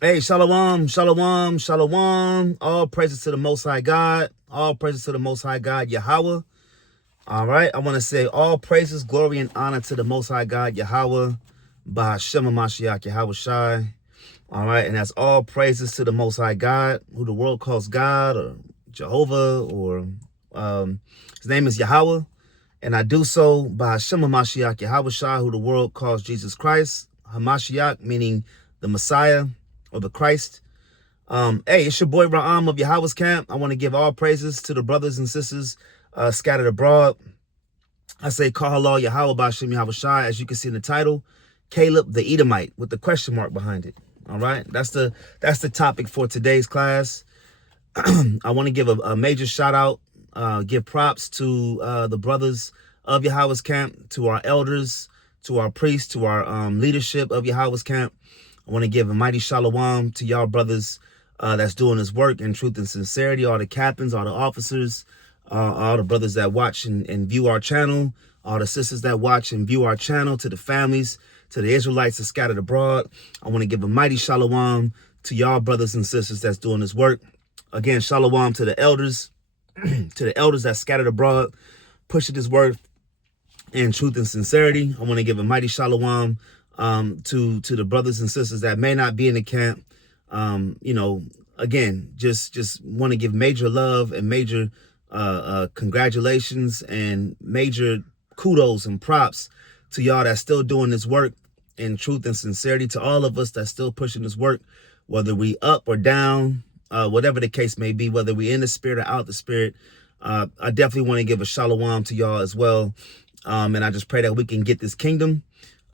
Hey, Shalawam, Shalawam, Shalawam. All praises to the Most High God. All praises to the Most High God, Yahweh. All right. I want to say all praises, glory, and honor to the Most High God, Yahweh. Ba'Hashem Mashiach, Yahweh Shai. All right. And that's all praises to the Most High God, who the world calls God or Jehovah, or his name is Yahweh. And I do so by Hashem Mashiach, Yahweh Shai, who the world calls Jesus Christ. Hamashiach, meaning the Messiah or the Christ. Hey, it's your boy Raim of YAHAWAH'S camp. I want to give all praises to the brothers and sisters scattered abroad. I say Kahalal Yahweh Ba'Shem Yahweh Shai, as you can see in the title, Caleb the Edomite with the question mark behind it. All right, that's the topic for today's class. I want to give a major shout out, give props to the brothers of YAHAWAH'S camp, to our elders, to our priests, to our leadership of YAHAWAH'S camp. I want to give a mighty Shalawam to y'all brothers that's doing this work in truth and sincerity, all the captains, all the officers, all the brothers that watch and view our channel, all the sisters that watch and view our channel, to the families, to the Israelites that scattered abroad. I want to give a mighty Shalawam to y'all brothers and sisters that's doing this work. Again, Shalawam to the elders, to the elders that scattered abroad, pushing this work in truth and sincerity. I want to give a mighty Shalawam to the brothers and sisters that may not be in the camp. You know, again, just want to give major love and major congratulations and major kudos and props to y'all that's still doing this work in truth and sincerity, to all of us that's still pushing this work, whether we up or down, whatever the case may be, whether we in the spirit or out the spirit. I definitely want to give a Shalawam to y'all as well. And I just pray that we can get this kingdom.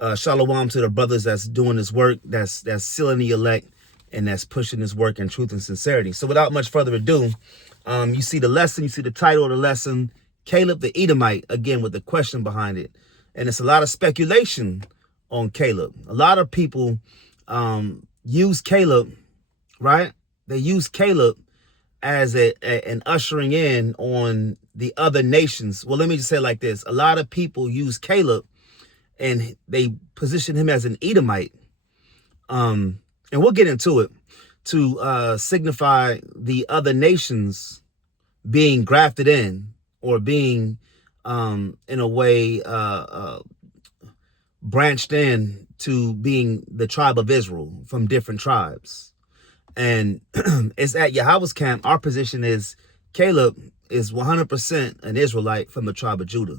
Shalawam to the brothers that's doing this work, that's sealing the elect, and that's pushing this work in truth and sincerity. So without much further ado, you see the lesson, you see the title of the lesson, Caleb the Edomite, again with the question behind it. And it's a lot of speculation on Caleb. A lot of people use Caleb, right? They use Caleb as an ushering in on the other nations. Well, let me just say it like this. A lot of people use Caleb and they position him as an Edomite. And we'll get into it, to signify the other nations being grafted in, or being, in a way, branched in to being the tribe of Israel from different tribes. And it's at YAHAWAH'S camp. Our position is Caleb is 100% an Israelite from the tribe of Judah.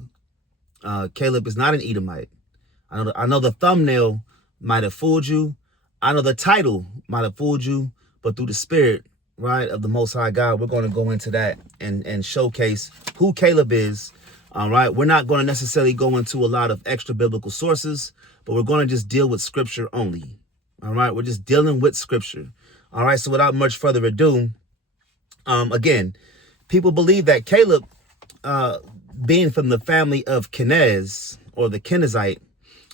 Caleb is not an Edomite. I know the thumbnail might have fooled you. I know the title might have fooled you, but through the spirit, right, of the Most High God, we're going to go into that and showcase who Caleb is. All right. We're not going to necessarily go into a lot of extra biblical sources, but we're going to just deal with scripture only. All right. We're just dealing with scripture. All right. So without much further ado, again, people believe that Caleb, being from the family of Kenez, or the Kennesite,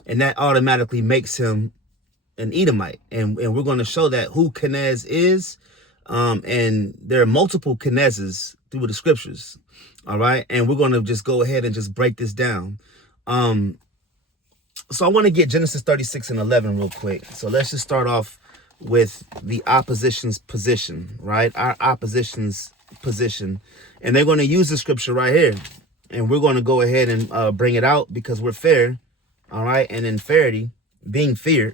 and that automatically makes him an Edomite. And we're going to show that who Kenez is. And there are multiple Kenezes through the scriptures. All right. And we're going to just go ahead and just break this down. So I want to get Genesis 36 and 11 real quick. So let's just start off with the opposition's position, right? Our opposition's position. And they're going to use the scripture right here. And we're going to go ahead and bring it out because we're fair. All right. And in fairity, being fair,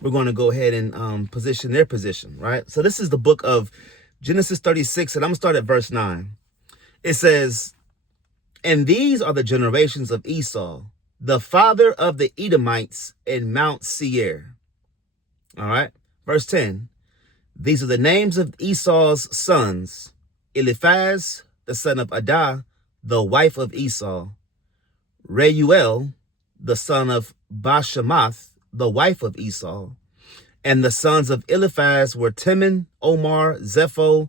we're going to go ahead and position their position, right? So this is the book of Genesis 36, and I'm going to start at verse 9. It says, "And these are the generations of Esau, the father of the Edomites in Mount Seir." All right. Verse 10. "These are the names of Esau's sons: Eliphaz, the son of Adah, the wife of Esau; Reuel, the son of Bashemath, the wife of Esau. And the sons of Eliphaz were Teman, Omar, Zepho,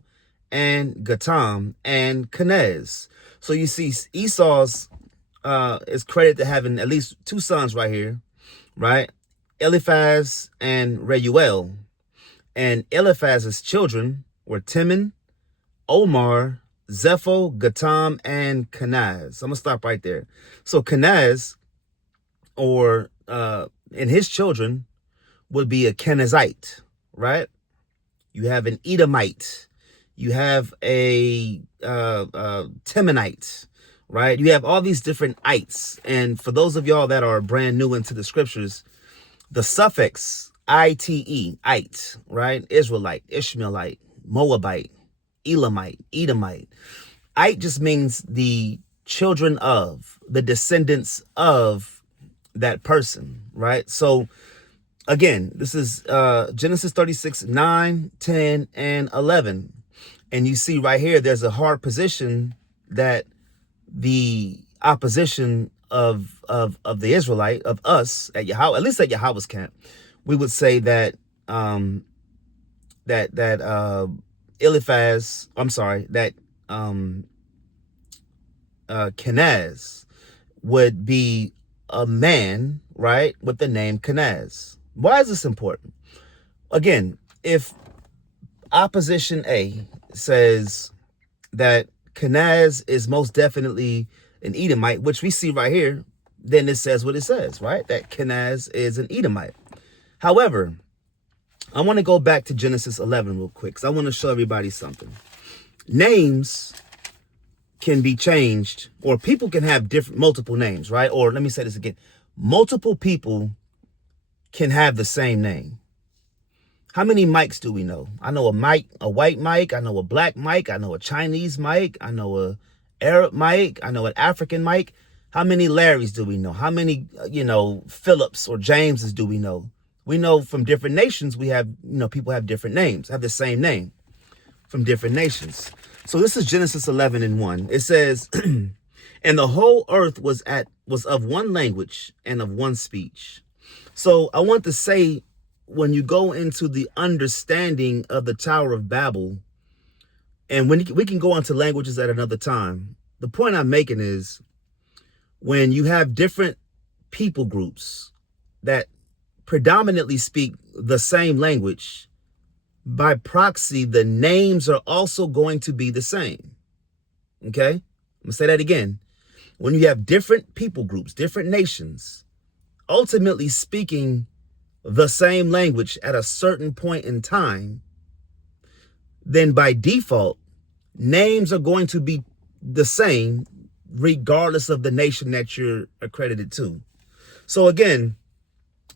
and Gatam, and Kenez." So you see Esau's is credited to having at least two sons right here, right? Eliphaz and Reuel. And Eliphaz's children were Teman, Omar, Zepho, Gatam, and Kenaz. I'm going to stop right there. So Kenaz, or and his children, would be a Kennesite. right? You have an Edomite. You have a Temanite, right? You have all these different ites. And for those of y'all that are brand new into the scriptures, the suffix ite, ite, right? Israelite, Ishmaelite, Moabite, Elamite, Edomite. Ite just means the children of, the descendants of that person, right? So again, this is Genesis 36, 9, 10, and 11. And you see right here, there's a hard position that the opposition of the Israelite, of us at Yahweh, at least at YAHAWAH'S camp, we would say that Eliphaz, I'm sorry, that Kenaz would be a man, right, with the name Kenaz. Why is this important? Again, if opposition A says that Kenaz is most definitely an Edomite, which we see right here, then it says what it says, right? That Kenaz is an Edomite. However, I want to go back to Genesis 11 real quick because I want to show everybody something. Names can be changed, or people can have multiple names, right? Or let me say this again. Multiple people can have the same name. How many Mikes do we know? I know a Mike, a white Mike. I know a black Mike. I know a Chinese Mike. I know a Arab Mike. I know an African Mike. How many Larrys do we know? How many, Phillips or Jameses do we know? We know from different nations, we have, people have different names, have the same name from different nations. So this is Genesis 11 and 1. It says, and the whole earth was of one language and of one speech. So I want to say, when you go into the understanding of the Tower of Babel, and when we can go into languages at another time, the point I'm making is when you have different people groups that predominantly speak the same language, by proxy, the names are also going to be the same. Okay? I'm gonna say that again. When you have different people groups, different nations, ultimately speaking the same language at a certain point in time, then by default, names are going to be the same regardless of the nation that you're accredited to. So again,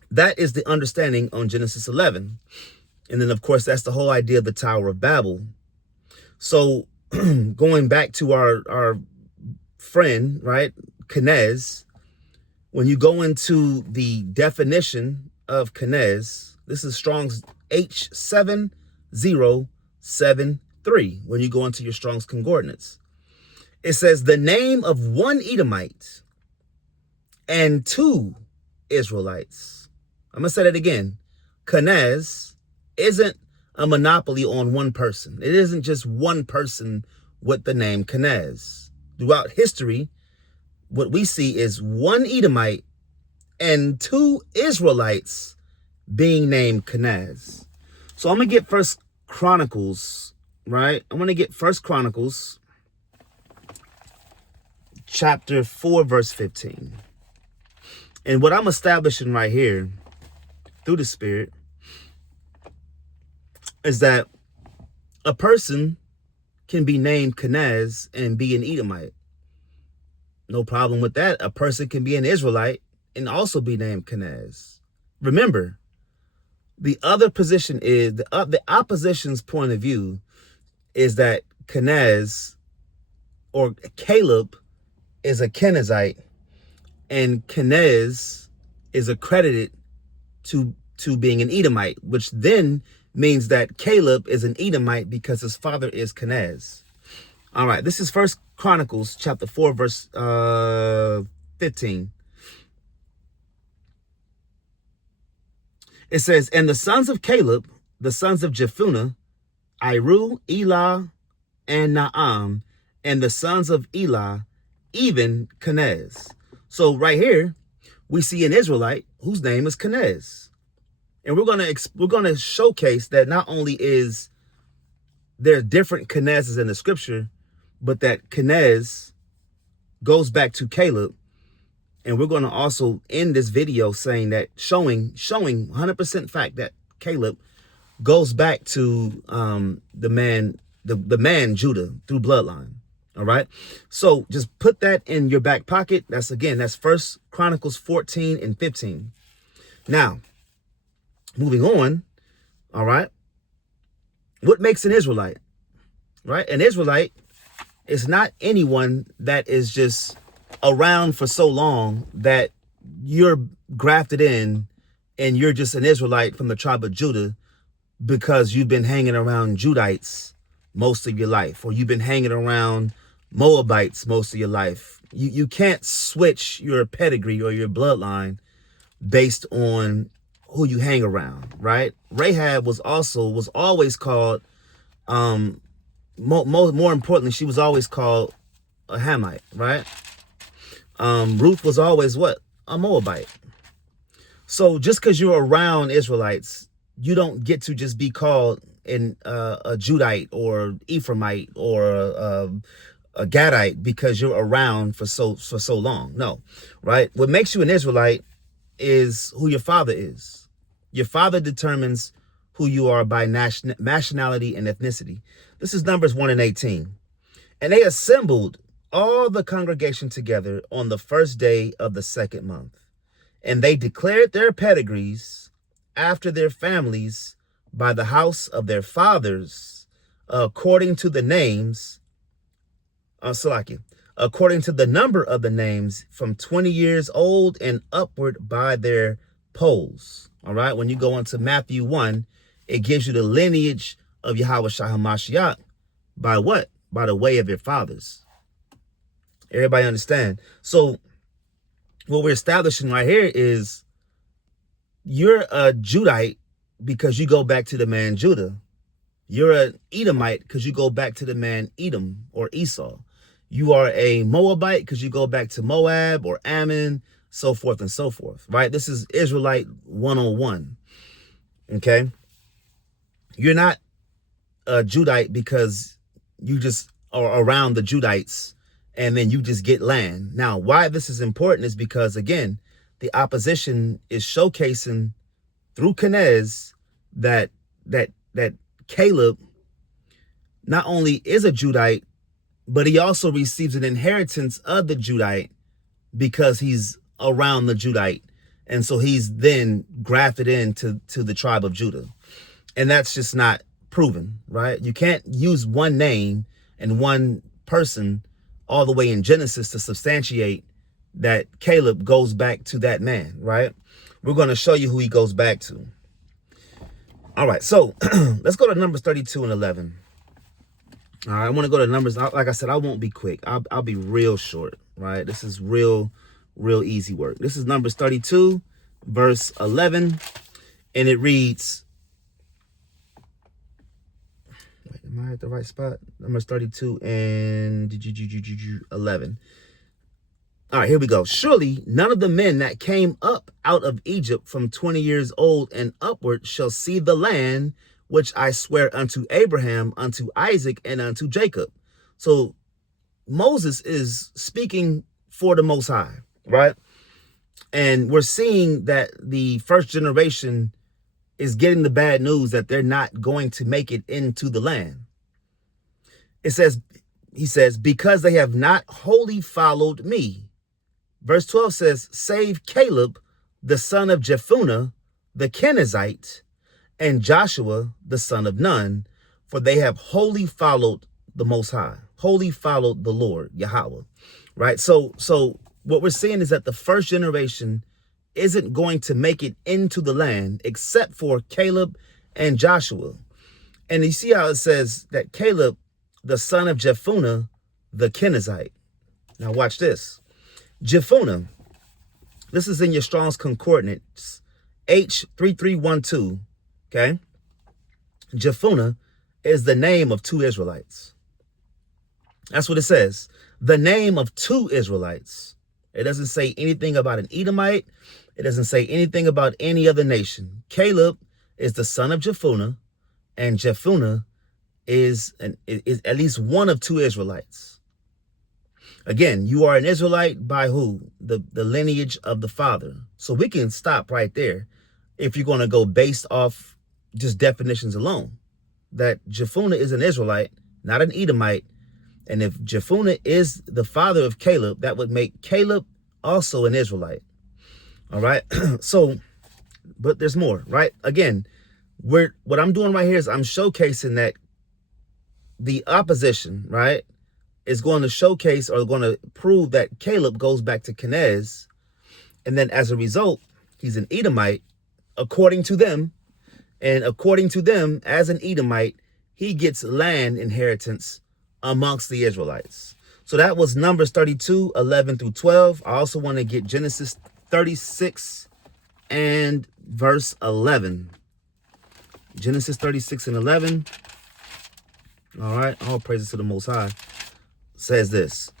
that is the understanding on Genesis 11. And then, of course, that's the whole idea of the Tower of Babel. So going back to our friend, right, Kenaz, when you go into the definition of Kenaz, this is Strong's H7073, when you go into your Strong's concordance. It says the name of one Edomite and two Israelites. I'm going to say that again. Kenaz isn't a monopoly on one person. It isn't just one person with the name Kenaz. Throughout history, what we see is one Edomite and two Israelites being named Kenaz. So I'm going to get First Chronicles, right? I'm going to get First Chronicles chapter 4, verse 15. And what I'm establishing right here through the Spirit is that a person can be named Kenaz and be an Edomite. No problem with that. A person can be an Israelite and also be named Kenaz. Remember, the other position is, the opposition's point of view is that Kenaz or Caleb is a Kennesite and Kenaz is accredited to being an Edomite, which then means that Caleb is an Edomite because his father is Kenaz. All right, this is First Chronicles chapter 4, verse 15. It says, and the sons of Caleb, the sons of Jephunneh, Iru, Elah, and Naam, and the sons of Elah, even Kenaz. So right here, we see an Israelite whose name is Kenaz. And we're gonna showcase that not only is there different Kenazes in the scripture, but that Kenaz goes back to Caleb. And we're going to also end this video saying that showing 100% fact that Caleb goes back to the man Judah through bloodline. All right. So just put that in your back pocket. That's First Chronicles 14 and 15. Now, moving on. All right. What makes an Israelite? Right? An Israelite is not anyone that is just around for so long that you're grafted in and you're just an Israelite from the tribe of Judah because you've been hanging around Judites most of your life, or you've been hanging around Moabites most of your life. You can't switch your pedigree or your bloodline based on who you hang around, right? Rahab was always called, more importantly, she was always called a Hamite, right? Ruth was always what? A Moabite. So just because you're around Israelites, you don't get to just be called a Judite or Ephraimite or a Gadite because you're around for so long. No, right? What makes you an Israelite is who your father is. Your father determines who you are by nationality and ethnicity. This is Numbers 1 and 18. And they assembled all the congregation together on the first day of the second month. And they declared their pedigrees after their families by the house of their fathers, according to the names, according to the number of the names from 20 years old and upward by their polls. All right. When you go into Matthew 1, it gives you the lineage of YAHAWAH'S Mashiach by what? By the way of your fathers. Everybody understand? So what we're establishing right here is you're a Judite because you go back to the man Judah. You're an Edomite because you go back to the man Edom or Esau. You are a Moabite because you go back to Moab or Ammon, so forth and so forth, right? This is Israelite 101, okay? You're not a Judite because you just are around the Judites and then you just get land. Now, why this is important is because, again, the opposition is showcasing through Kennesite that Caleb not only is a Judite, but he also receives an inheritance of the Judite because he's around the Judite. And so he's then grafted into the tribe of Judah. And that's just not proven, right? You can't use one name and one person all the way in Genesis to substantiate that Caleb goes back to that man, right? We're going to show you who he goes back to. All right, so let's go to Numbers 32 and 11. All right, I want to go to Numbers. Like I said, I won't be quick. I'll be real short, right? This is real easy work. This is Numbers 32, verse 11, and it reads, wait, am I at the right spot? Numbers 32 and 11. All right, here we go. Surely none of the men that came up out of Egypt from 20 years old and upward shall see the land which I swear unto Abraham, unto Isaac, and unto Jacob. So Moses is speaking for the Most High, right? And we're seeing that the first generation is getting the bad news that they're not going to make it into the land. He says, because they have not wholly followed me. Verse 12 says, save Caleb, the son of Jephunneh, the Kennesite, and Joshua, the son of Nun, for they have wholly followed the Most High, wholly followed the Lord, Yahweh, right? So what we're seeing is that the first generation isn't going to make it into the land except for Caleb and Joshua. And you see how it says that Caleb, the son of Jephunneh, the Kennesite. Now watch this. Jephunneh, this is in your Strong's Concordance, H3312, okay? Jephunneh is the name of two Israelites. That's what it says. The name of two Israelites. It doesn't say anything about an Edomite. It doesn't say anything about any other nation. Caleb is the son of Jephunneh, and Jephunneh is at least one of two Israelites. Again, you are an Israelite by who? The lineage of the father. So we can stop right there if you're going to go based off just definitions alone, that Jephunneh is an Israelite, not an Edomite. And if Jephunneh is the father of Caleb, that would make Caleb also an Israelite. All right. So, but there's more, right? Again, what I'm doing right here is I'm showcasing that the opposition, right, is going to showcase or going to prove that Caleb goes back to Kenez. And then as a result, he's an Edomite, according to them. And according to them, as an Edomite, he gets land inheritance amongst the Israelites. So that was Numbers 32, 11 through 12. I also want to get Genesis 36 and verse 11. Genesis 36 and 11. All right. All praises to the Most High. Says this.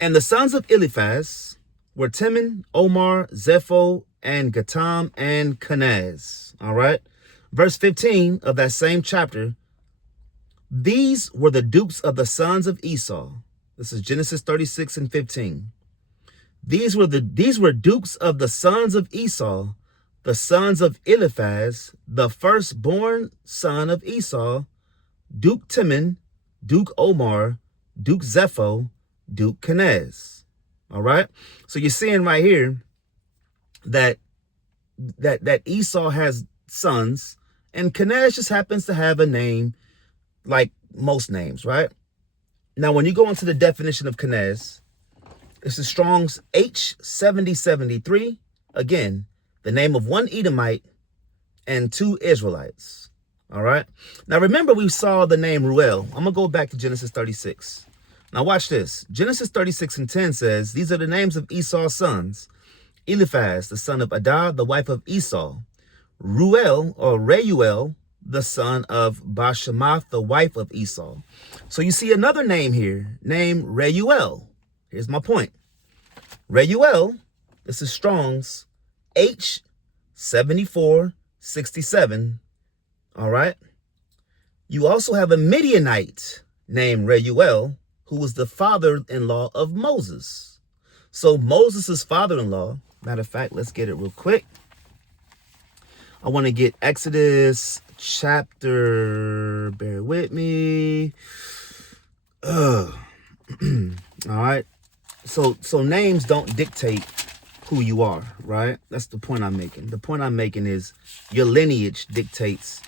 And the sons of Eliphaz were Teman, Omar, Zepho, and Gatam, and Kenaz. All right. Verse 15 of that same chapter. These were the dukes of the sons of Esau. This is Genesis 36 and 15. These were dukes of the sons of Esau, the sons of Eliphaz, the firstborn son of Esau, Duke Teman, Duke Omar, Duke Zepho, Duke Kenaz. All right. So you're seeing right here that Esau has sons, and Kenaz just happens to have a name like most names, right? Now, when you go into the definition of Kenaz, this is Strong's H7073. Again, the name of one Edomite and two Israelites. All right. Now, remember, we saw the name Reuel. I'm going to go back to Genesis 36. Now, watch this. Genesis 36 and 10 says, these are the names of Esau's sons. Eliphaz, the son of Adah, the wife of Esau. Reuel, the son of Bashemath, the wife of Esau. So you see another name here, named Reuel. Here's my point. Reuel, this is Strong's H7467. All right. You also have a Midianite named Reuel, who was the father-in-law of Moses. So Moses' father-in-law, matter of fact, let's get it real quick. I want to get Exodus chapter, bear with me. All right. So names don't dictate who you are, right? That's the point I'm making. The point I'm making is your lineage dictates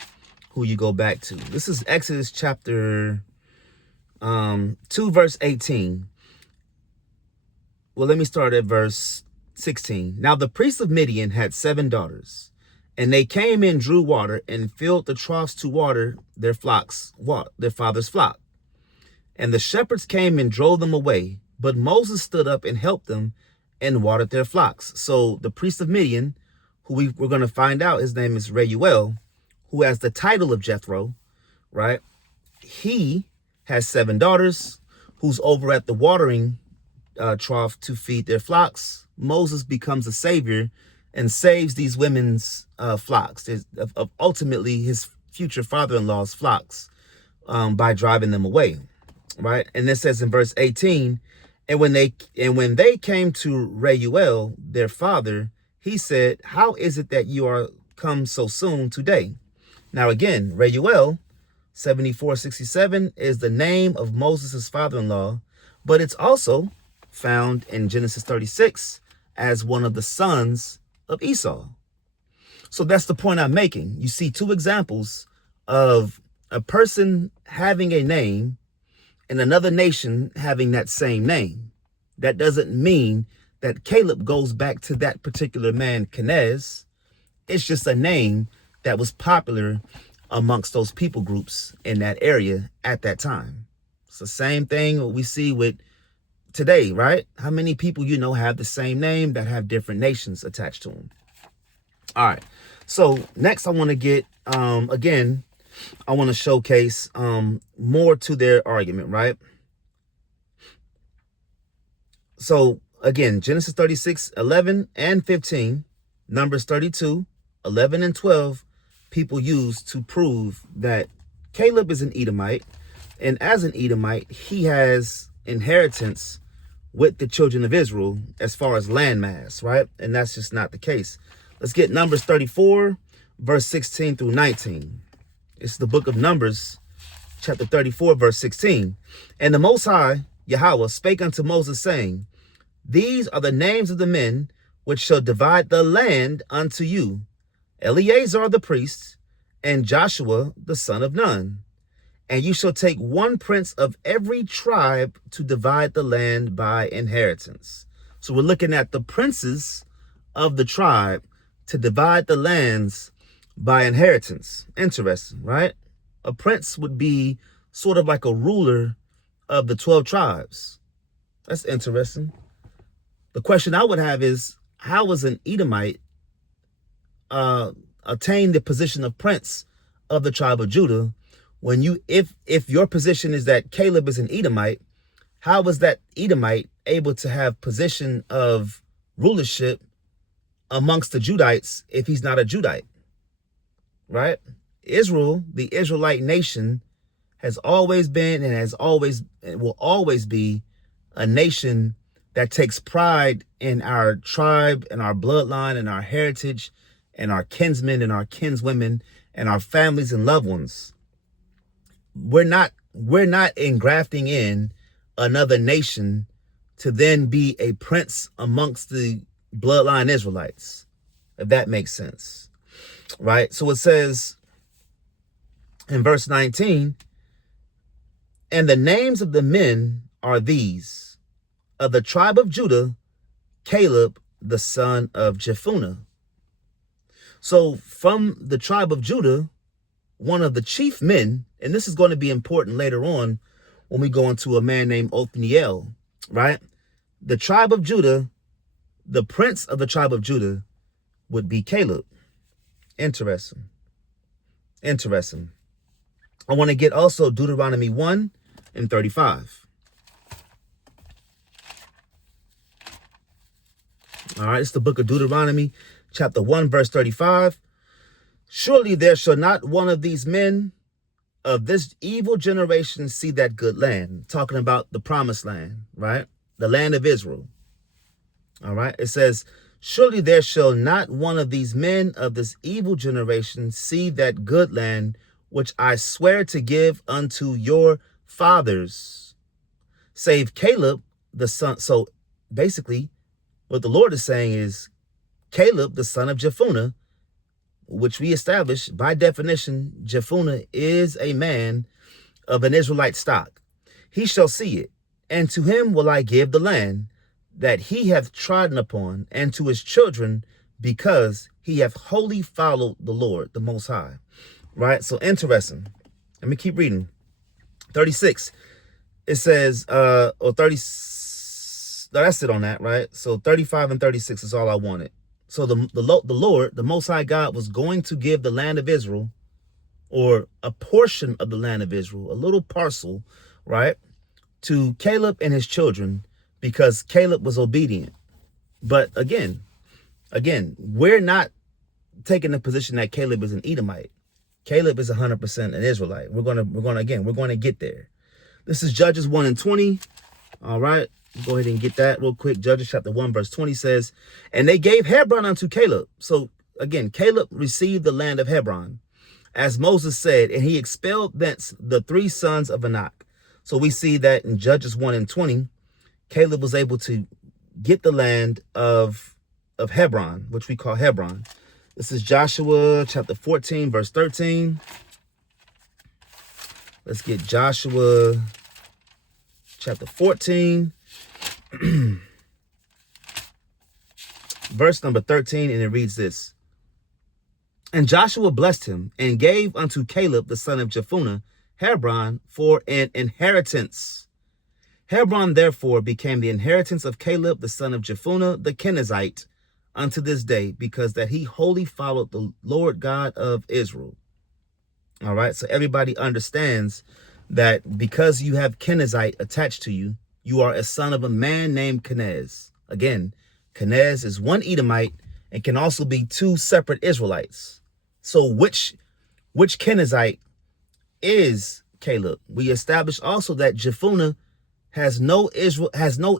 who you go back to. This is Exodus chapter 2, verse 18. Well, let me start at verse 16. Now the priest of Midian had 7 daughters. And they came and drew water and filled the troughs to water their flocks, their father's flock. And the shepherds came and drove them away. But Moses stood up and helped them and watered their flocks. So the priest of Midian, who we're going to find out, his name is Reuel, who has the title of Jethro, right? He has 7 daughters who's over at the watering trough to feed their flocks. Moses becomes a savior and saves these women's flocks, of ultimately his future father-in-law's flocks, by driving them away, right? And this says in verse 18, and when they came to Reuel, their father, he said, how is it that you are come so soon today? Now again, Reuel 7467 is the name of Moses' father-in-law, but it's also found in Genesis 36 as one of the sons of Esau. So that's the point I'm making. You see 2 examples of a person having a name and another nation having that same name. That doesn't mean that Caleb goes back to that particular man, Kenez. It's just a name that was popular amongst those people groups in that area at that time. It's the same thing we see with today, right? How many people you know have the same name that have different nations attached to them? All right. So next I want to get, again, I want to showcase more to their argument, right? So again, Genesis 36, 11 and 15, Numbers 32, 11 and 12, people use to prove that Caleb is an Edomite. And as an Edomite, he has inheritance with the children of Israel as far as landmass, right? And that's just not the case. Let's get Numbers 34, verse 16 through 19. It's the book of Numbers, chapter 34, verse 16. And the Most High, Yahweh, spake unto Moses, saying, These are the names of the men which shall divide the land unto you, Eleazar the priest, and Joshua the son of Nun. And you shall take one prince of every tribe to divide the land by inheritance. So we're looking at the princes of the tribe to divide the lands by inheritance. Interesting, right? A prince would be sort of like a ruler of the 12 tribes. That's interesting. The question I would have is, how was an Edomite attain the position of prince of the tribe of Judah when if your position is that Caleb is an Edomite? How was that Edomite able to have position of rulership amongst the Judites if he's not a Judite? Right? Israel, the Israelite nation, has always been and will always be a nation that takes pride in our tribe and our bloodline and our heritage and our kinsmen and our kinswomen and our families and loved ones. We're not engrafting in another nation to then be a prince amongst the bloodline Israelites, if that makes sense. Right? So it says in verse 19, and the names of the men are these: of the tribe of Judah, Caleb, the son of Jephunneh. So from the tribe of Judah, one of the chief men, and this is going to be important later on when we go into a man named Othniel, right? The tribe of Judah, the prince of the tribe of Judah would be Caleb. Interesting. Interesting. I want to get also Deuteronomy 1 and 35. All right, it's the book of Deuteronomy, chapter 1, verse 35. Surely there shall not one of these men of this evil generation see that good land. Talking about the promised land, right? The land of Israel. All right, it says, surely there shall not one of these men of this evil generation see that good land which I swear to give unto your fathers, save Caleb the son. So basically, what the Lord is saying is Caleb, the son of Jephunneh, which we established by definition, Jephunneh is a man of an Israelite stock. He shall see it, and to him will I give the land that he hath trodden upon, and to his children, because he hath wholly followed the Lord, the Most High. Right? So interesting. Let me keep reading. 36. It says, or 30. No, that's it on that, right? So 35 and 36 is all I wanted. So the Lord, the Most High God, was going to give the land of Israel, or a portion of the land of Israel, a little parcel, right, to Caleb and his children, because Caleb was obedient. But again, we're not taking the position that Caleb is an Edomite. Caleb is 100% an Israelite. We're going to get there. This is Judges 1 and 20. All right. Go ahead and get that real quick. Judges chapter 1, verse 20 says, and they gave Hebron unto Caleb. So again, Caleb received the land of Hebron, as Moses said, and he expelled thence the 3 sons of Anak. So we see that in Judges 1 and 20, Caleb was able to get the land of Hebron, which we call Hebron. This is Joshua chapter 14, verse 13. Let's get Joshua chapter 14, verse number 13, and it reads this. And Joshua blessed him and gave unto Caleb the son of Jephunneh Hebron for an inheritance. Hebron therefore became the inheritance of Caleb the son of Jephunneh the Kennesite unto this day, because that he wholly followed the Lord God of Israel. All right, so everybody understands that because you have Kennesite attached to you, you are a son of a man named Kenaz. Again, Kenaz is one Edomite and can also be 2 separate Israelites. So which Kennesite is Caleb? We established also that Jephunneh has no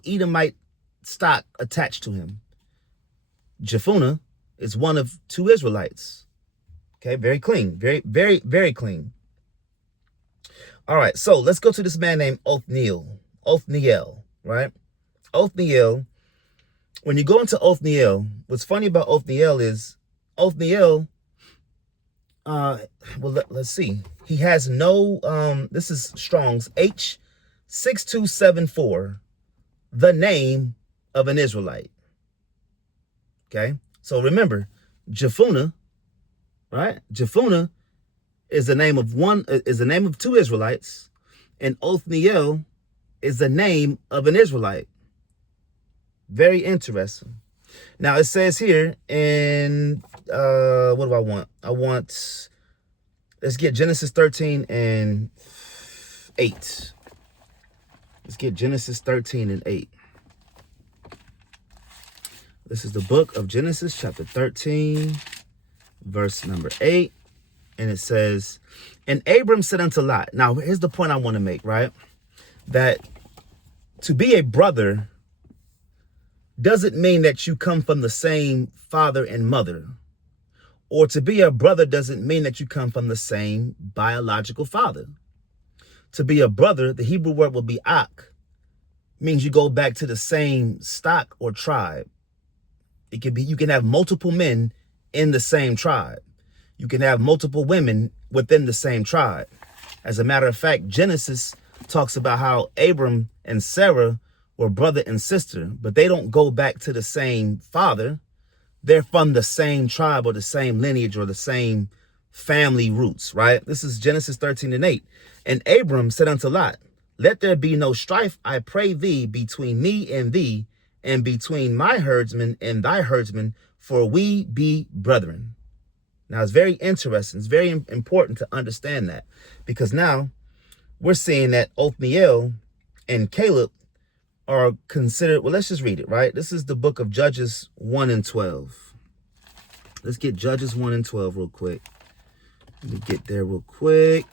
Edomite stock attached to him. Jephunneh is one of 2 Israelites. Okay, very clean. Very clean. All right, so let's go to this man named Othniel. Othniel, right? Othniel. When you go into Othniel, what's funny about Othniel is Othniel, let's see. He has no, this is Strong's H6274, the name of an Israelite. Okay, so remember, Jephunneh, right? Jephunneh is the name of two Israelites, and Othniel is the name of an Israelite. Very interesting. Now it says here in what do I want? Let's get Genesis 13 and 8. Let's get Genesis 13 and 8. This is the book of Genesis, chapter 13, verse number 8. And it says, and Abram said unto Lot. Now, here's the point I want to make, right? That to be a brother doesn't mean that you come from the same father and mother. Or to be a brother doesn't mean that you come from the same biological father. To be a brother, the Hebrew word will be ak, means you go back to the same stock or tribe. It could be, you can have multiple men in the same tribe. You can have multiple women within the same tribe. As a matter of fact, Genesis talks about how Abram and Sarah were brother and sister, but they don't go back to the same father. They're from the same tribe or the same lineage or the same family roots, right? This is Genesis 13 and 8. And Abram said unto Lot, let there be no strife, I pray thee, between me and thee, and between my herdsmen and thy herdsmen, for we be brethren. Now, it's very interesting. It's very important to understand that, because now we're seeing that Othniel and Caleb are considered, well, let's just read it, right? This is the book of Judges 1 and 12. Let's get Judges 1 and 12 real quick. Let me get there real quick.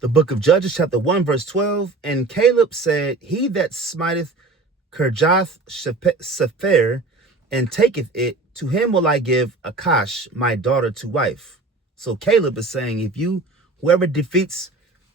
The book of Judges, chapter 1, verse 12. And Caleb said, he that smiteth Kirjath Sepher and taketh it, to him will I give Akash, my daughter, to wife. So Caleb is saying, whoever defeats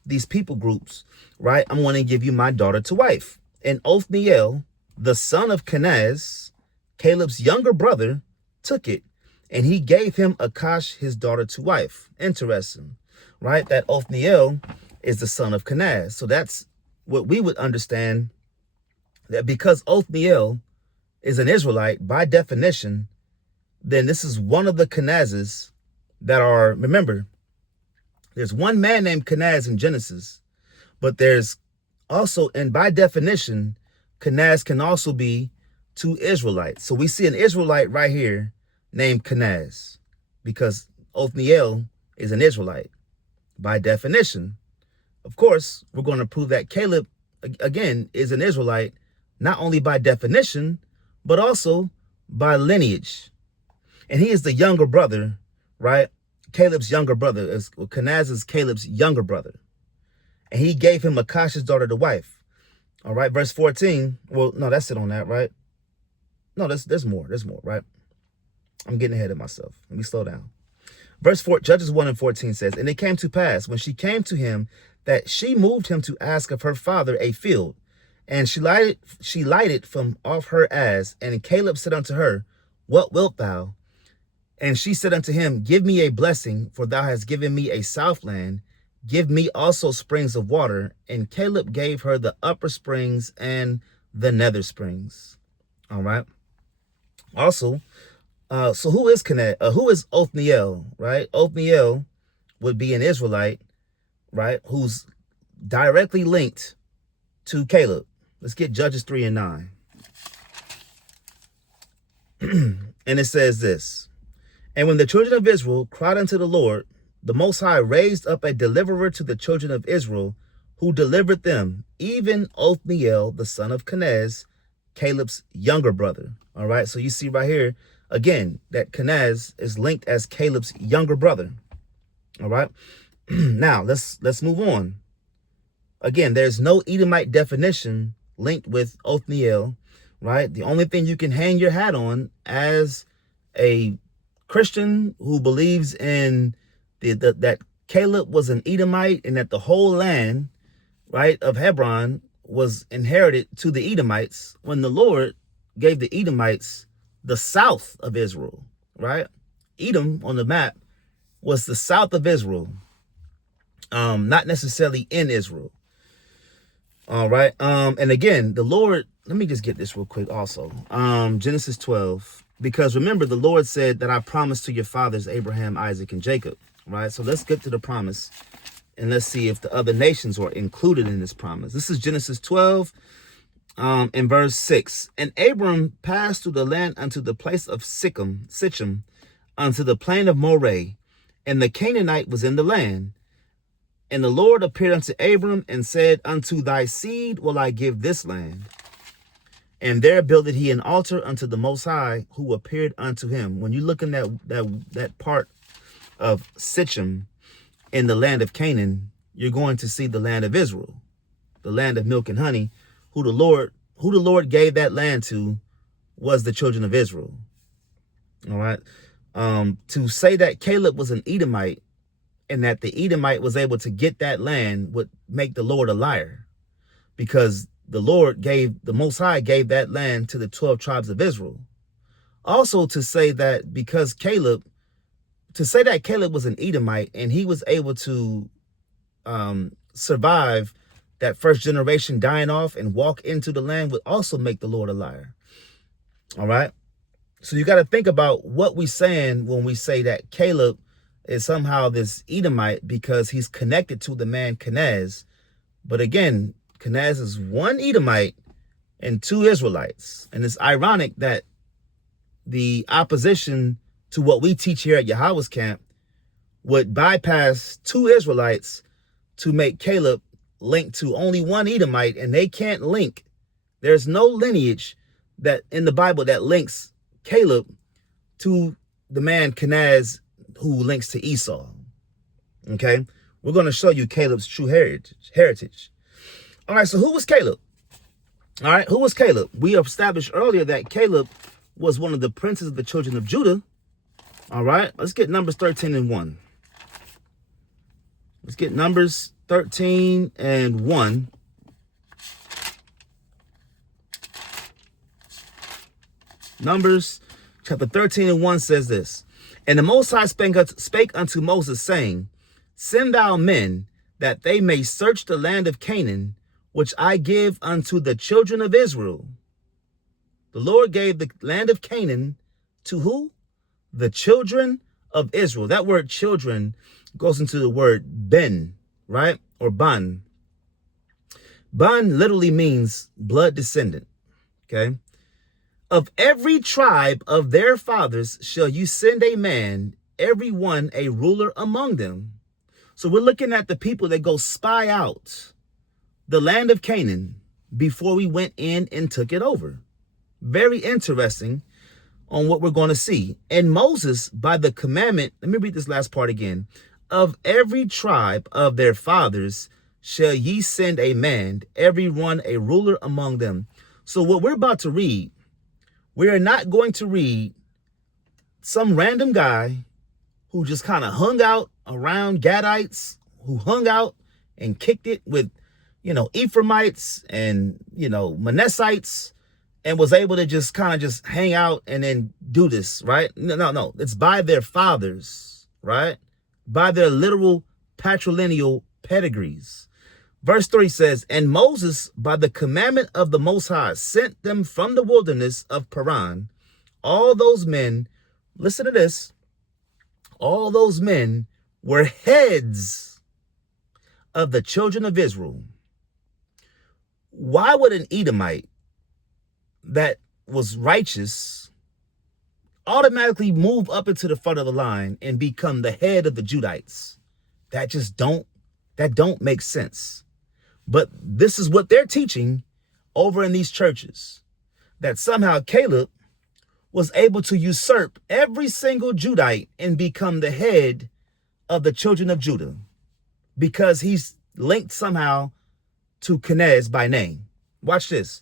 these people groups, right, I'm going to give you my daughter to wife. And Othniel, the son of Kenaz, Caleb's younger brother, took it, and he gave him Akash, his daughter, to wife. Interesting, right? That Othniel is the son of Kenaz. So that's what we would understand, that because Othniel is an Israelite, by definition, then this is one of the Kenazes that are, remember, there's one man named Kenaz in Genesis, but there's also, and by definition, Kenaz can also be two Israelites. So we see an Israelite right here named Kenaz, because Othniel is an Israelite by definition. Of course, we're going to prove that Caleb, again, is an Israelite, not only by definition, but also by lineage. And he is the younger brother, right? Caleb's younger brother. Kenaz is Caleb's younger brother. And he gave him Akash's daughter to wife. All right, verse 14. Well, no, that's it on that, right? No, there's more, right? I'm getting ahead of myself. Let me slow down. Verse 4, Judges 1 and 14 says, and it came to pass, when she came to him, that she moved him to ask of her father a field. And she lighted from off her ass. And Caleb said unto her, what wilt thou? And she said unto him, give me a blessing, for thou hast given me a southland. Give me also springs of water. And Caleb gave her the upper springs and the nether springs. All right. Also, so who is who is Othniel, right? Othniel would be an Israelite, right, who's directly linked to Caleb. Let's get Judges 3 and 9. And it says this, and when the children of Israel cried unto the Lord, the Most High raised up a deliverer to the children of Israel, who delivered them, even Othniel, the son of Kenaz, Caleb's younger brother. All right, so you see right here, again, that Kenaz is linked as Caleb's younger brother. All right, now let's move on. Again, there's no Edomite definition linked with Othniel, right? The only thing you can hang your hat on as a Christian who believes in that Caleb was an Edomite and that the whole land, right, of Hebron was inherited to the Edomites when the Lord gave the Edomites the south of Israel, right? Edom on the map was the south of Israel, not necessarily in Israel. All right. And again, the Lord, let me just get this real quick also. Genesis 12, because remember, the Lord said that I promised to your fathers, Abraham, Isaac, and Jacob, right? So let's get to the promise and let's see if the other nations were included in this promise. This is Genesis 12, in verse 6. And Abram passed through the land unto the place of Sichem, unto the plain of Moreh, and the Canaanite was in the land. And the Lord appeared unto Abram and said, unto thy seed will I give this land. And there builded he an altar unto the Most High, who appeared unto him. When you look in that part of Sichem in the land of Canaan, you're going to see the land of Israel, the land of milk and honey, who the Lord gave that land to was the children of Israel. All right. To say that Caleb was an Edomite and that the Edomite was able to get that land would make the Lord a liar, because the Most High gave that land to the 12 tribes of Israel. Also to say that Caleb was an Edomite and he was able to survive that first generation dying off and walk into the land would also make the Lord a liar. All right. So you got to think about what we're saying when we say that Caleb is somehow this Edomite because he's connected to the man Kenaz. But again, Kenaz is one Edomite and two Israelites. And it's ironic that the opposition to what we teach here at YAHAWAH'S camp would bypass two Israelites to make Caleb link to only one Edomite, and they can't link. There's no lineage that in the Bible that links Caleb to the man Kenaz who links to Esau. Okay, we're going to show you Caleb's true heritage. All right, so who was Caleb? All right, who was Caleb? We established earlier that Caleb was one of the princes of the children of Judah. All right, let's get Numbers 13 and 1. Let's get Numbers 13 and 1. Numbers chapter 13 and 1 says this. And the Most High spake unto Moses, saying, send thou men, that they may search the land of Canaan, which I give unto the children of Israel. The Lord gave the land of Canaan to who? The children of Israel. That word children goes into the word ben, right? Or ban. Ban literally means blood descendant, okay? Of every tribe of their fathers shall you send a man, every one a ruler among them. So we're looking at the people that go spy out the land of Canaan before we went in and took it over. Very interesting on what we're going to see. And Moses, by the commandment, let me read this last part again. Of every tribe of their fathers shall ye send a man, every one a ruler among them. So what we're about to read, we are not going to read some random guy who just kind of hung out around Gadites, who hung out and kicked it with, Ephraimites and, Manassites, and was able to just kind of just hang out and then do this, right? No. It's by their fathers, right? By their literal patrilineal pedigrees. Verse 3 says, and Moses, by the commandment of the Most High, sent them from the wilderness of Paran. All those men, listen to this, all those men were heads of the children of Israel. Why would an Edomite that was righteous automatically move up into the front of the line and become the head of the Judites? That don't make sense. But this is what they're teaching over in these churches, that somehow Caleb was able to usurp every single Judite and become the head of the children of Judah because he's linked somehow to Kenaz by name. Watch this.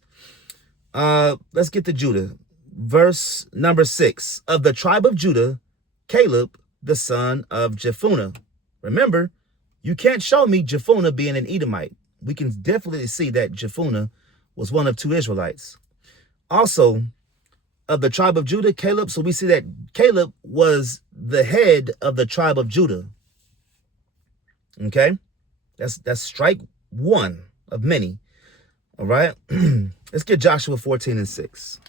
Let's get to Judah. Verse number 6. Of the tribe of Judah, Caleb, the son of Jephunneh. Remember, you can't show me Jephunneh being an Edomite. We can definitely see that Jephunneh was one of 2 Israelites. Also, of the tribe of Judah, Caleb. So we see that Caleb was the head of the tribe of Judah. Okay, that's strike 1 of many. All right, let's get Joshua 14:6.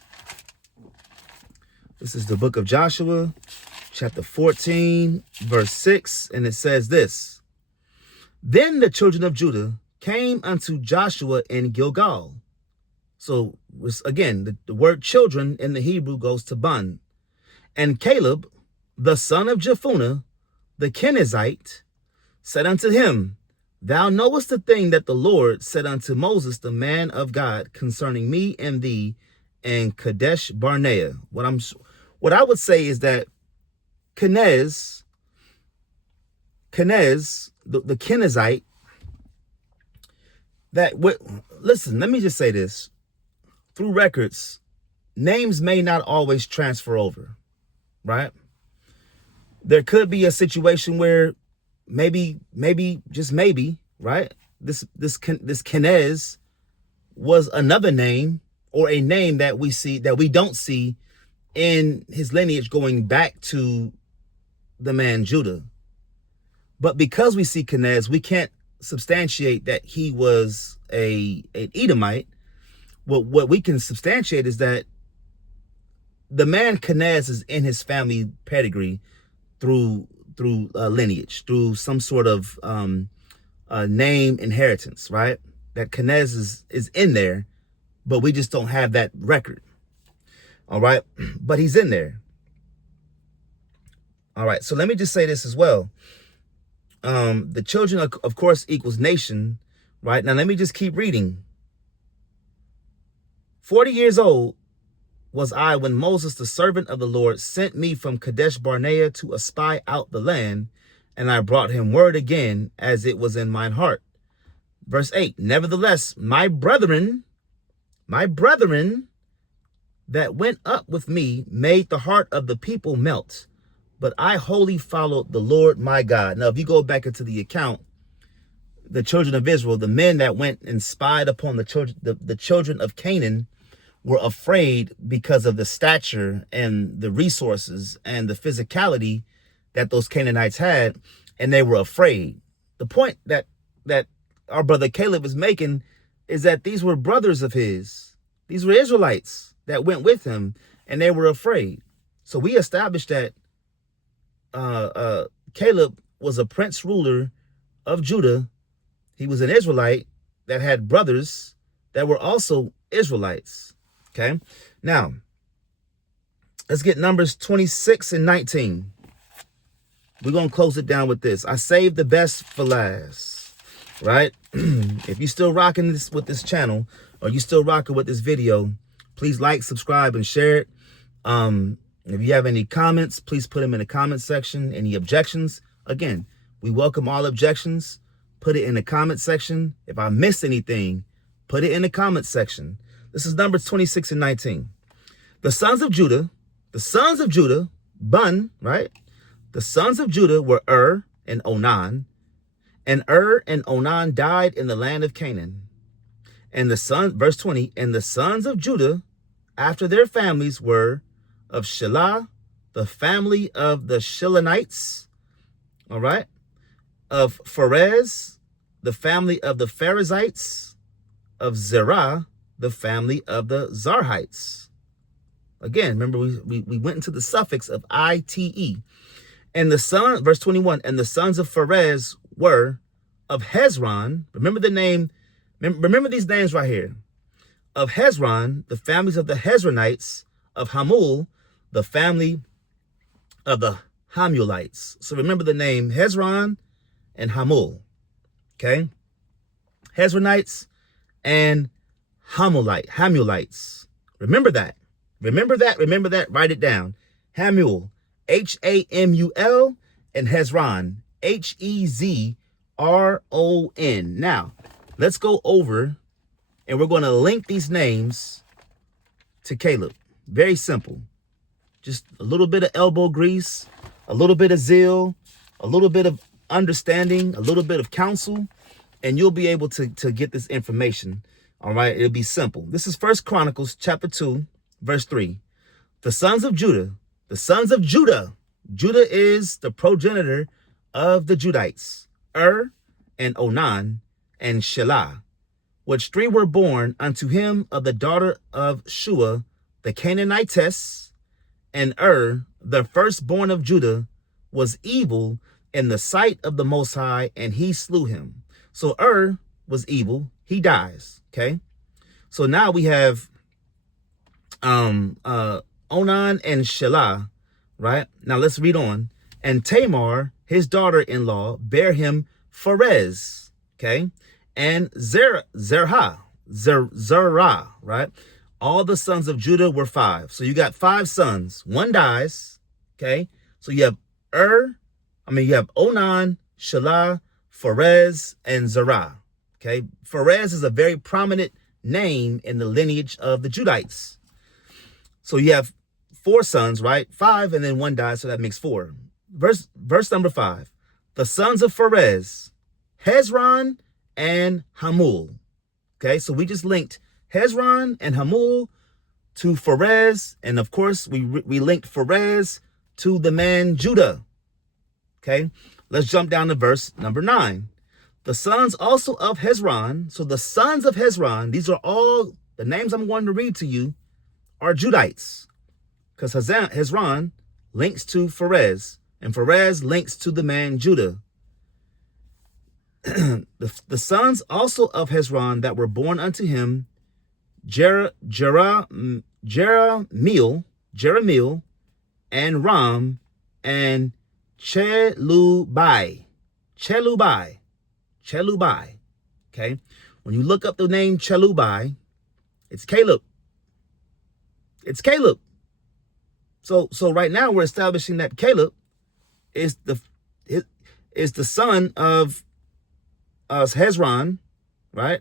This is the book of Joshua, chapter 14, verse 6, and it says this. Then the children of Judah came unto Joshua in Gilgal. So again, the word children in the Hebrew goes to ban. And Caleb, the son of Jephunneh, the Kennesite, said unto him, Thou knowest the thing that the Lord said unto Moses, the man of God, concerning me and thee in Kadesh Barnea. What I would say is that the Kennesite, listen, let me just say this. Through records, names may not always transfer over, right? There could be a situation where maybe, just maybe, right? This Kenez was another name, or a name that we don't see in his lineage going back to the man Judah. But because we see Kenez, we can't substantiate that he was an Edomite. What we can substantiate is that the man Kenez is in his family pedigree through lineage, through some sort of name inheritance, right? That Kenez is in there, but we just don't have that record. All right, but he's in there. All right, so let me just say this as well. The children, of course, equals nation, right? Now, let me just keep reading. 40 years old was I when Moses, the servant of the Lord, sent me from Kadesh Barnea to espy out the land, and I brought him word again, as it was in mine heart. Verse 8, Nevertheless, my brethren that went up with me made the heart of the people melt, but I wholly followed the Lord my God. Now, if you go back into the account, the children of Israel, the men that went and spied upon the children of Canaan, were afraid because of the stature and the resources and the physicality that those Canaanites had, and they were afraid. The point that our brother Caleb is making is that these were brothers of his. These were Israelites that went with him, and they were afraid. So we established that Caleb was a prince ruler of Judah. He was an Israelite that had brothers that were also Israelites. Okay, now let's get Numbers 26 and 19. We're going to close it down with this. I saved the best for last, right? If you're still rocking this with this channel, or you still rocking with this video, please like, subscribe, and share it. If you have any comments, please put them in the comment section. Any objections, again, we welcome all objections. Put it in the comment section. If I missed anything, put it in the comment section. This is Numbers 26 and 19. The sons of Judah, Bun, right? The sons of Judah were and Onan, and and Onan died in the land of Canaan. And verse 20, and the sons of Judah, after their families, were of Shelah, the family of the Shilonites, all right? Of Pharez, the family of the Pharezites, of Zerah, the family of the Zarhites. Again, remember, we went into the suffix of ite. And verse 21, and the sons of Pharez were of Hezron. Remember the name, remember these names right here. Of Hezron, the families of the Hezronites, of Hamul, the family of the Hamulites. So remember the name Hezron and Hamul. Okay? Hezronites and Hamulites. Remember that. Remember that. Write it down. Hamul, Hamul, and Hezron, Hezron. Now, let's go over and we're going to link these names to Caleb. Very simple. Just a little bit of elbow grease, a little bit of zeal, a little bit of understanding, a little bit of counsel, and you'll be able to get this information. All right, it'll be simple. This is 1 Chronicles chapter 2, verse 3. The sons of Judah, Judah is the progenitor of the Judites, and Onan and Shelah, which three were born unto him of the daughter of Shua, the Canaanitess, and the firstborn of Judah, was evil in the sight of the Most High, and he slew him. So was evil, he dies. Okay, so now we have Onan and Shelah, right? Now let's read on. And Tamar, his daughter-in-law, bare him Pharez, okay, and Zerah, right? All the sons of Judah were 5. So you got 5 sons. One dies, okay? So you have you have Onan, Shelah, Pharez, and Zerah, okay? Pharez is a very prominent name in the lineage of the Judites. So you have 4 sons, right? 5, and then 1 dies, so that makes 4. Verse number 5. The sons of Pharez, Hezron and Hamul. Okay, so we just linked Hezron and Hamul to Pharez, and of course we linked Pharez to the man Judah. Okay, let's jump down to verse number 9. The sons also of Hezron, so the sons of Hezron, these are all the names I'm going to read to you, are Judites, because Hezron links to Pharez, and Pharez links to the man Judah. The sons also of Hezron that were born unto him, Jeremiel, and Ram, and Chelubai. Okay, when you look up the name Chelubai, it's Caleb. It's Caleb. So right now we're establishing that Caleb is the son of Hezron, right?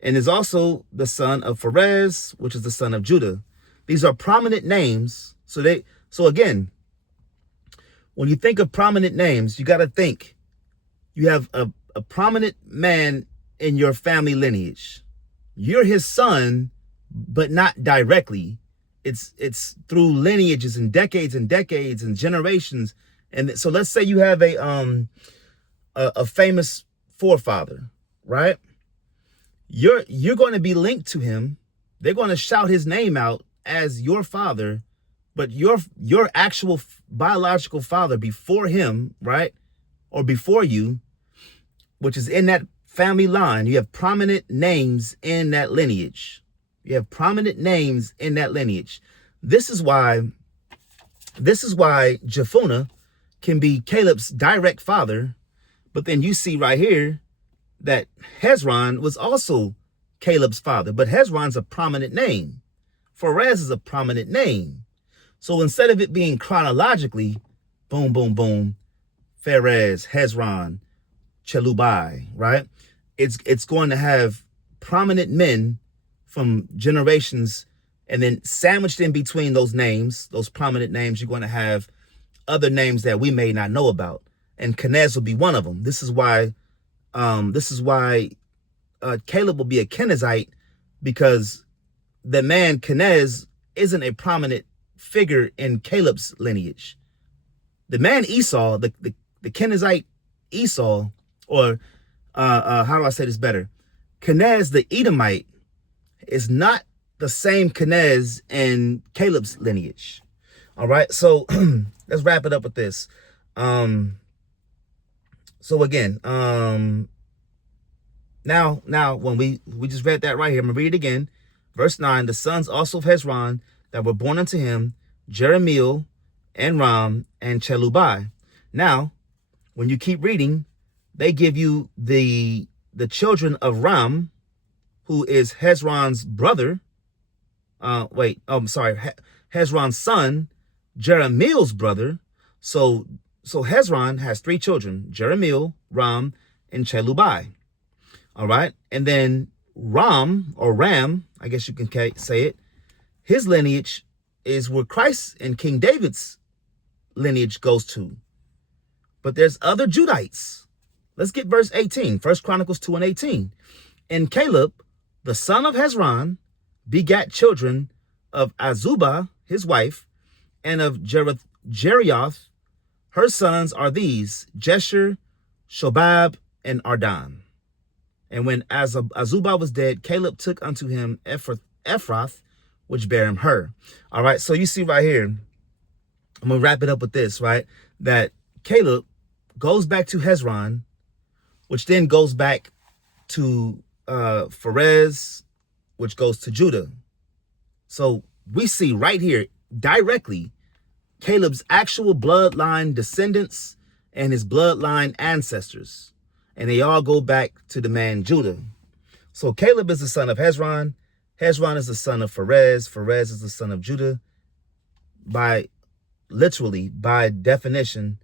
And is also the son of Pharez, which is the son of Judah. These are prominent names. So again, when you think of prominent names, you got to think you have a prominent man in your family lineage. You're his son, but not directly. It's through lineages and decades and generations. And so let's say you have a famous forefather, right? You're going to be linked to him. They're going to shout his name out as your father, but your actual biological father before him, right? Or before you, which is in that family line, you have prominent names in that lineage. You have prominent names in that lineage. This is why Jephunneh can be Caleb's direct father, but then you see right here that Hezron was also Caleb's father, but Hezron's a prominent name. Pharez is a prominent name. So instead of it being chronologically, boom, boom, boom, Pharez, Hezron, Chelubai, right? It's going to have prominent men from generations, and then sandwiched in between those names, those prominent names, you're going to have other names that we may not know about. And Kenez will be one of them. This is why Caleb will be a Kennesite, because the man Kenez isn't a prominent figure in Caleb's lineage. The man Esau, the Kennesite Esau, or how do I say this better? Kenez, the Edomite, is not the same Kenez in Caleb's lineage. All right, so let's wrap it up with this. So again, now when we just read that right here, I'm gonna read it again. Verse 9, the sons also of Hezron that were born unto him, Jeremiel and Ram and Chelubai. Now, when you keep reading, they give you the children of Ram, who is Hezron's brother. Hezron's son, Jeremiel's brother. So Hezron has 3 children, Jeremiel, Ram, and Chelubai. All right. And then Ram, or Ram, I guess you can say it, his lineage is where Christ and King David's lineage goes to. But there's other Judites. Let's get verse 18. 1 Chronicles 2:18. And Caleb, the son of Hezron, begat children of Azubah, his wife, and of Jerioth. Her sons are these, Jesher, Shobab, and Ardan. And when Azubah was dead, Caleb took unto him Ephrath, which bare him her. All right, so you see right here, I'm going to wrap it up with this, right? That Caleb goes back to Hezron, which then goes back to Pharez, which goes to Judah. So we see right here directly Caleb's actual bloodline descendants and his bloodline ancestors. And they all go back to the man Judah. So Caleb is the son of Hezron. Hezron is the son of Pharez. Pharez is the son of Judah. By definition,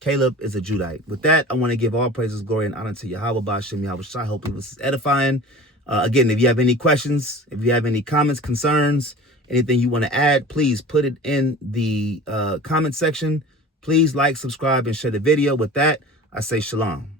Caleb is a Judite. With that, I want to give all praises, glory, and honor to Yahweh, Ba'ashem, Yahweh Shai. Hopefully this is edifying. Again, if you have any questions, if you have any comments, concerns, anything you want to add, please put it in the comment section. Please like, subscribe, and share the video. With that, I say shalom.